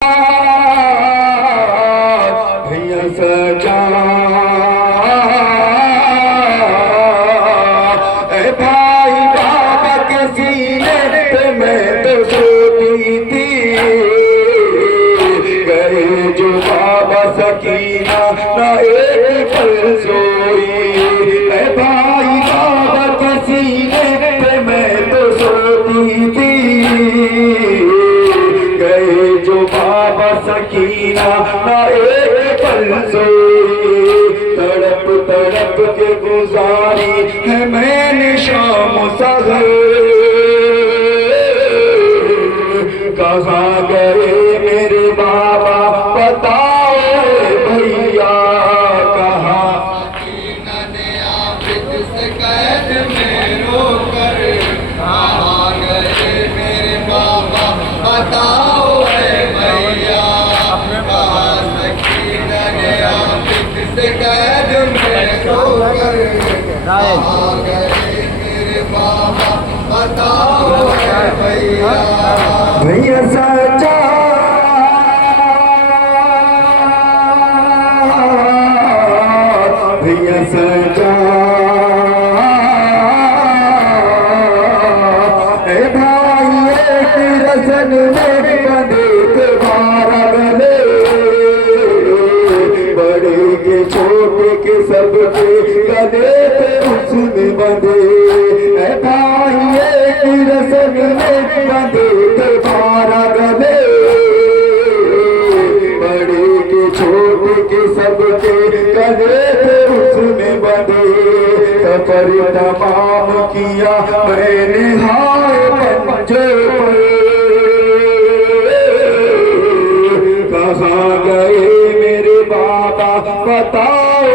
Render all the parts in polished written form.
भैया सजा भाई बाबा के सीने पे मैं तो सोती थी, गए जो बाबा सकीना ना एक पल सोई। भाई बाबा के सीने पे मैं तो सोती थी, गए जो बाबा सकीना ना एक पल सोई। तड़प तड़प के गुजारी है मैंने शाम सहर, कहाँ गए मेरे बाबा बताओ भैया कहाँ। कैद में रोकर कहाँ गए मेरे बाबा बताओ भैया, कहाँ सकीना ने किस कैद में रोकर कहाँ गए मेरे बाबा बताओ भैया। भैया सचा भैया सचा भाई एक रसन में बंधे तुम्हारा गले, बड़े के छोटे के सबके गले पे उसमें बंधे। भाई एक रसन में बंधे तुम्हारा गले, बड़े के छोटे के सबके गले पे उसमें बंधे। सफर तमाम किया मैंने हाय पंजे पर, कहाँ गए मेरे बाबा बताओ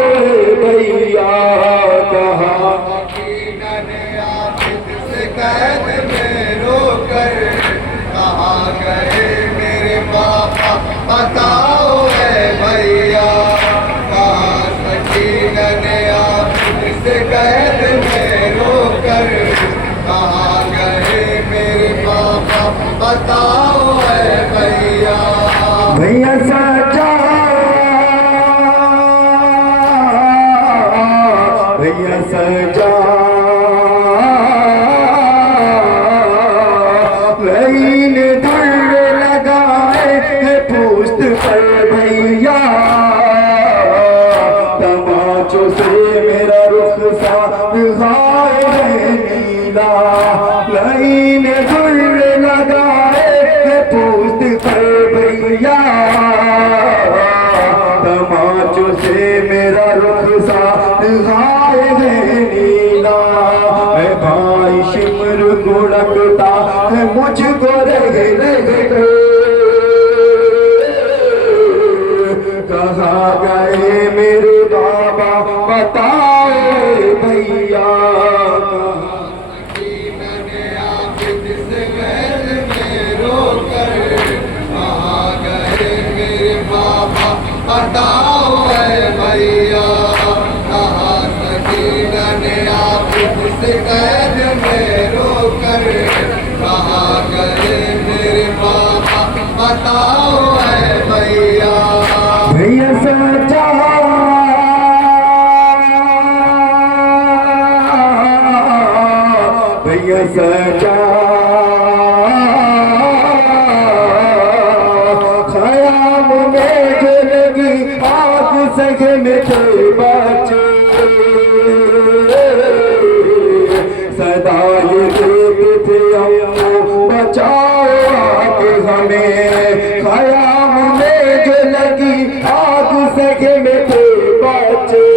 भैया कहाँ। कैद में रोकर कहाँ गए मेरे बाबा बताओ भैया, कहाँ सकीना ने इस कैद में रोकर कहाँ गए मेरे बाबा बताओ भैया। भैया सजा भैया सजा लाइन धुल लगाए है पुष्ट पर भैया, तमाचों से मेरा रुख साफ है नीला। लाइन धुल लगाए है पुष्ट पर भैया, तमाचों से मेरा रुख साफ है नीला। भाई शिमर गुड़कता है मुझको रह कहाँ गए मेरे बाबा बताओ भैया कहाँ। सकीना ने जिस कैद में रोकर कहाँ गए मेरे बाबा बताओ भैया, कहाँ सकीना ने जिस कैद में रोकर कहाँ गए मेरे बाबा बताओ भैया। भैया सचा भैया सचा खयाम में जो लगी आग सगे में थे बचे, सदा ये देते थे हमको बचाओ आके हमें। खयाम में जो लगी आग सगे में थे बचे,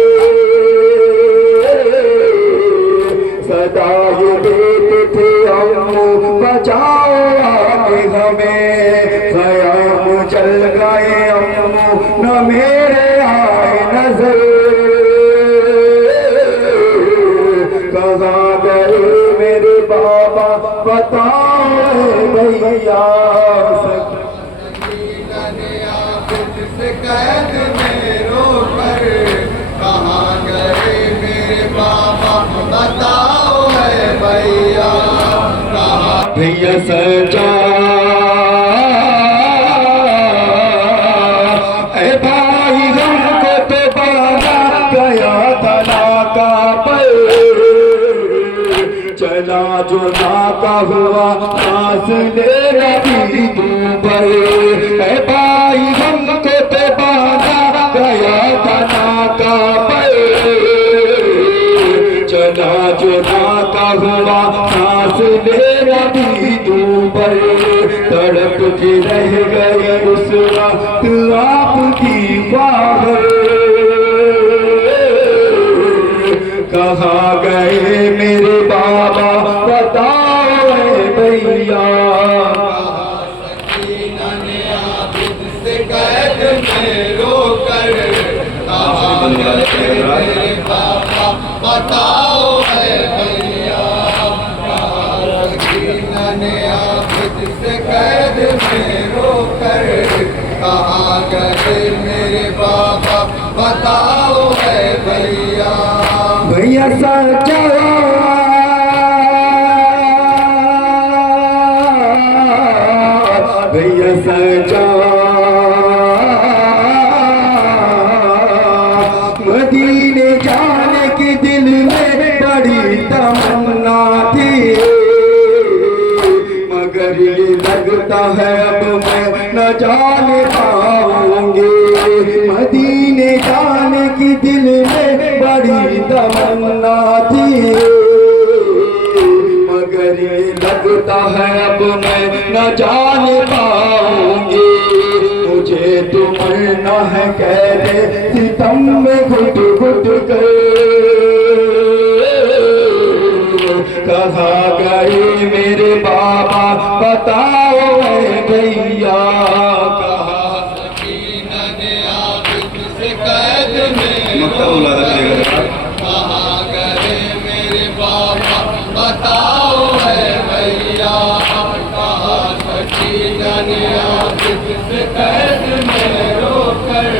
सदा ये देते थे हमको बचाओ आके हमें। खयाम चल गए हमको न मेरे आए नजर, कहाँ गए मेरे बाबा बताओ भैया। सकीना ने जिस कैद में रोकर कहाँ गए मेरे बाबा बताओ भैया, कहाँ भैया सजा चला जो नाका हुआ सांस ले रही दूबर भाई हमको तो बांधा गया था नाका पर चला जो नाका हुआ सांस ले रही दूबर तड़प के रह गई उस वक्त आपकी बाहर कहाँ गए मेरे बाबा बताओ भैया सकीना ने आबिद से कैद में रोकर कहाँ गए मेरे पापा बताओ है भैया कहाँ सकीना ने आबिद से कैद में रोकर कहाँ गए मेरे पापा बताओ है भैया भैया सचा भैया सचा मदीने जाने के दिल में बड़ी तमन्ना थी मगर ये लगता है अब मैं न जाने पाऊंगी मदीने जाने की दिल में बड़ी तमन्ना थी मगर ये लगता है अब मैं न जान पाऊंगी मुझे तो मरना है कह दे सितम में घुट घुट कर कहाँ गए मेरे बाबा बताओ है भैया कहाँ सकीना ने आबिद से कैद में कहाँ गए मेरे बाबा बताओ है भैया कहाँ सकीना ने आबिद से कैद में रोकर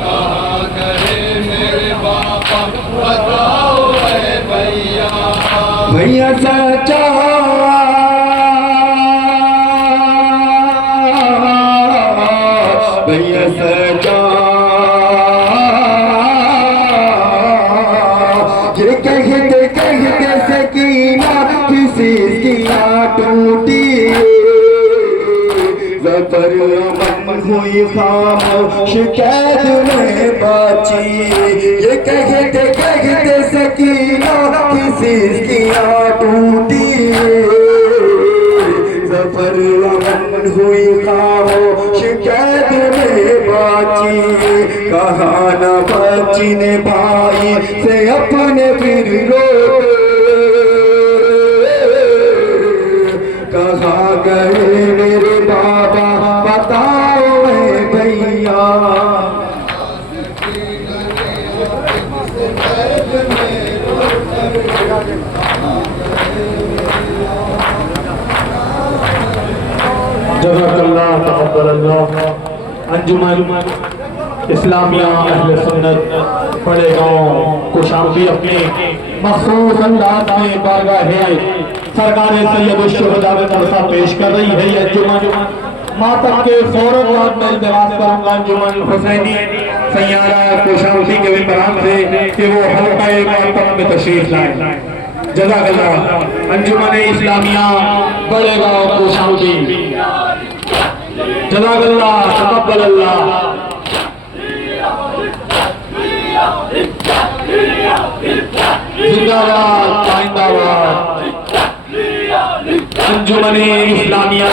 कहाँ गए मेरे बाबा बताओ है भैया भैया सचा भैया सचा ये कहते सकीना किसी की टूटी जबर मन हुई खामोश कैद में बाची ये कहते सकीना किसी की टूटी जबर मन हुई खामोश कैद में बाची कहाँ न बची ने भाई से अपने फिर रो कहाँ गए मेरे बाबा बताओ है भैया जज़ाकल्लाह तक़ब्बलल्लाह अंजुमन इस्लामिया अहले सुन्नत बड़े गाँव कोशाम्बी अपने मखसूस अंदाज में बारगाह सरकार सैयद शुहदा में मरसा पेश कर रही है। ये अंजुमन मातम के फौरन बाद मैं इल्तिमास करूंगा अंजुमन हुसैनी सैयारा कोशाम्बी के मेंबरान से कि वो हल्का मातम में तशरीफ लाए। जज़ाकल्लाह अंजुमन इस्लामिया बड़े गाँव कोशाम्बी जज़ाकल्लाह तक़ब्बलल्लाह जिंदाबाद पाइंदाबाद अंजुमन इस्लामिया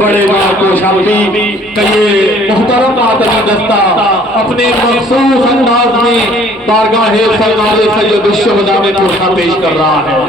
बड़े गाँव कोशाम्बी का ये मुहतरम आदमी दस्ता अपने मखसूस अंदाज में बारगाह सरकार सैयद शुहदा में पेश कर रहा है।